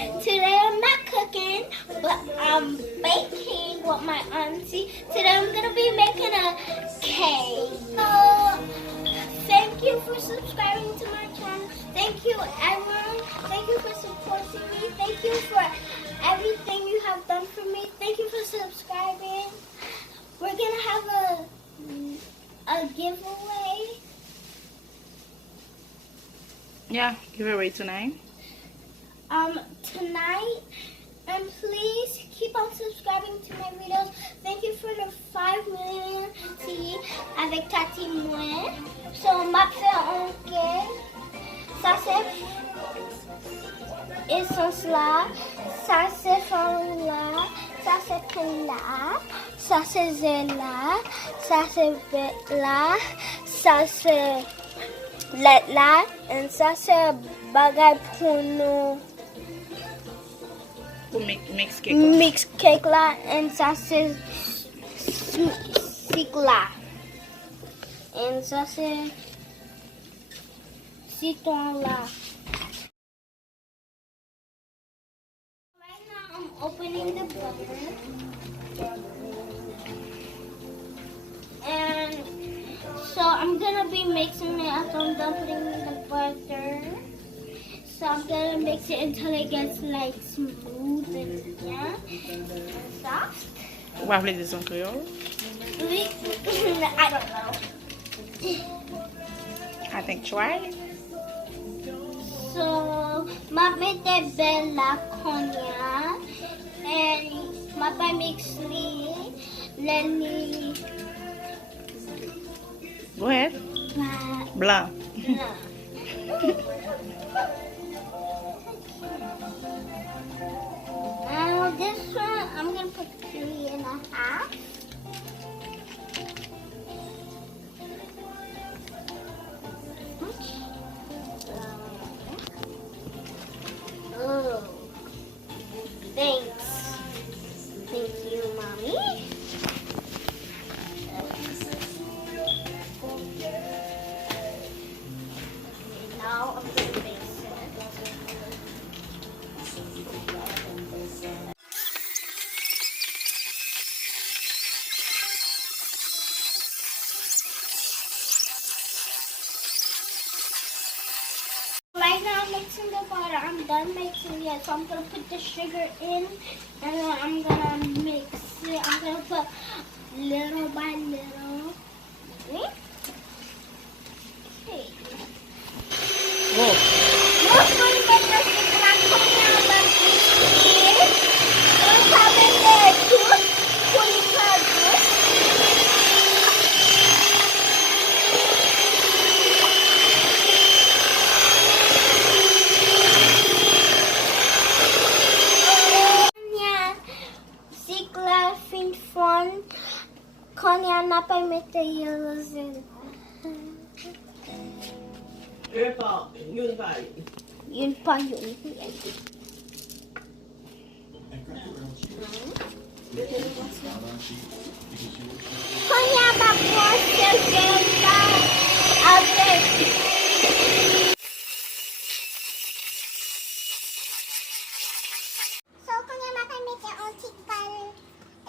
Today I'm not cooking, but I'm baking with my auntie. Today I'm gonna be making a cake. So thank you for subscribing to my channel. Thank you everyone. Thank you for supporting me. Thank you for everything you have done for me. Thank you for subscribing. We're gonna have a giveaway. Yeah, giveaway tonight. Tonight, and please keep on subscribing to my videos. Thank you for the 5 million avec ta timoun. So, ma fait un cake. Ça c'est essence là. Ça c'est fond là. Ça c'est pain là. Ça c'est zé là. Ça c'est bête là. Ça c'est lait là. Et ça c'est bagay pour nous. Pour mix cake. Mix cake là, et ça c'est sucre là. Et ça c'est citron là. Right now I'm opening the butter. And so I'm gonna be mixing it after I'm done putting in the butter. So I'm gonna mix it until it gets like smooth and yeah, and soft. Ou avle de son créole? I don't know. I think try. So ma mette bella konya and ma pa mix li leni Go ahead. Blanc. Now this one, I'm gonna put 3.5. Oh, thanks. Thank you, mommy. Now I'm gonna mix it. Right now I'm mixing the butter. I'm done mixing it, so I'm gonna put the sugar in, and then I'm gonna mix it. I'm gonna put little by little. Okay. Go. Konya na pa mette yıldız in. Yun pa yun. Konya ba po siya ganda avec. So konya na pa mette un petit bal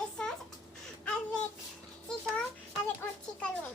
essence avec citron avec un petit calon.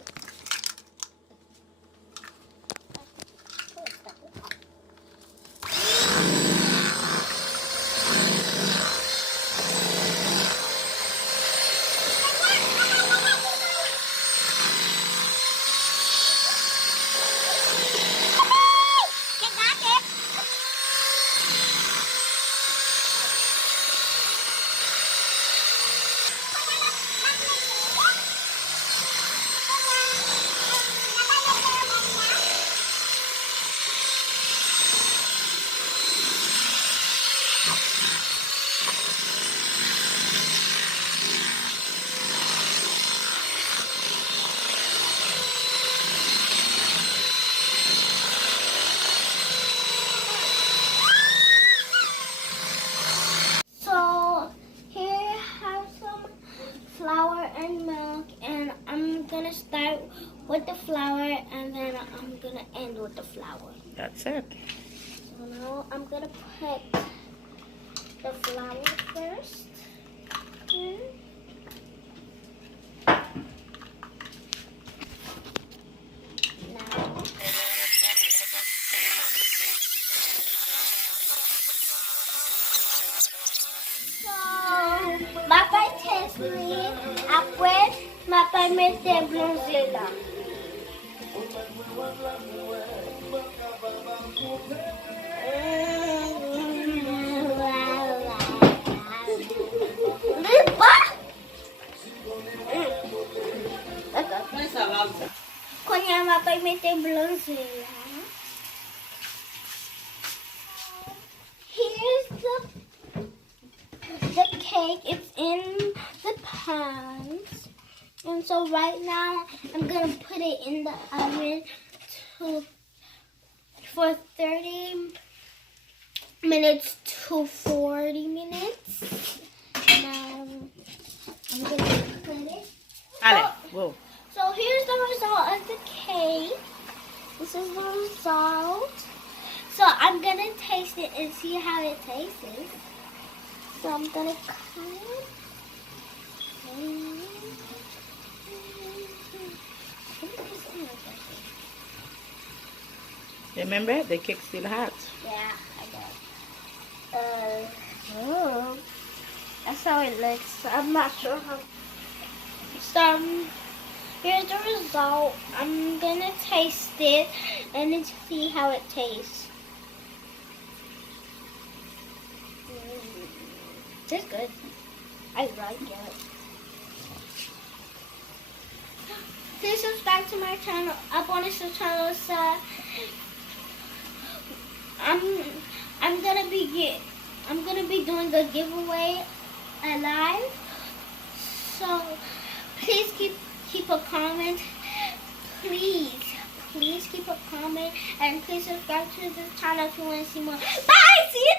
gonna start with the flour and then I'm gonna end with the flour. That's it. So now I'm gonna put the flour first. Now. So, Papa test me. Après, Papa mette bronzé là. Konya Papa mette bronzé là. Here's the cake. It's in the pans. And so right now I'm gonna put it in the oven for 30 minutes to 40 minutes. Now I'm gonna put it. Allez, go. So here's the result of the cake. This is the result. So I'm gonna taste it and see how it tastes. So I'm gonna cut it. Remember, the cake's still hot. Yeah, I know. Oh, that's how it looks. I'm not sure how. So here's the result. I'm gonna taste it and then see how it tastes. It's good. I like it. Please subscribe to my channel. Up on this channel, I'm gonna be doing a giveaway live. So please keep a comment. Please keep a comment and please subscribe to this channel if you want to see more. Bye. See you.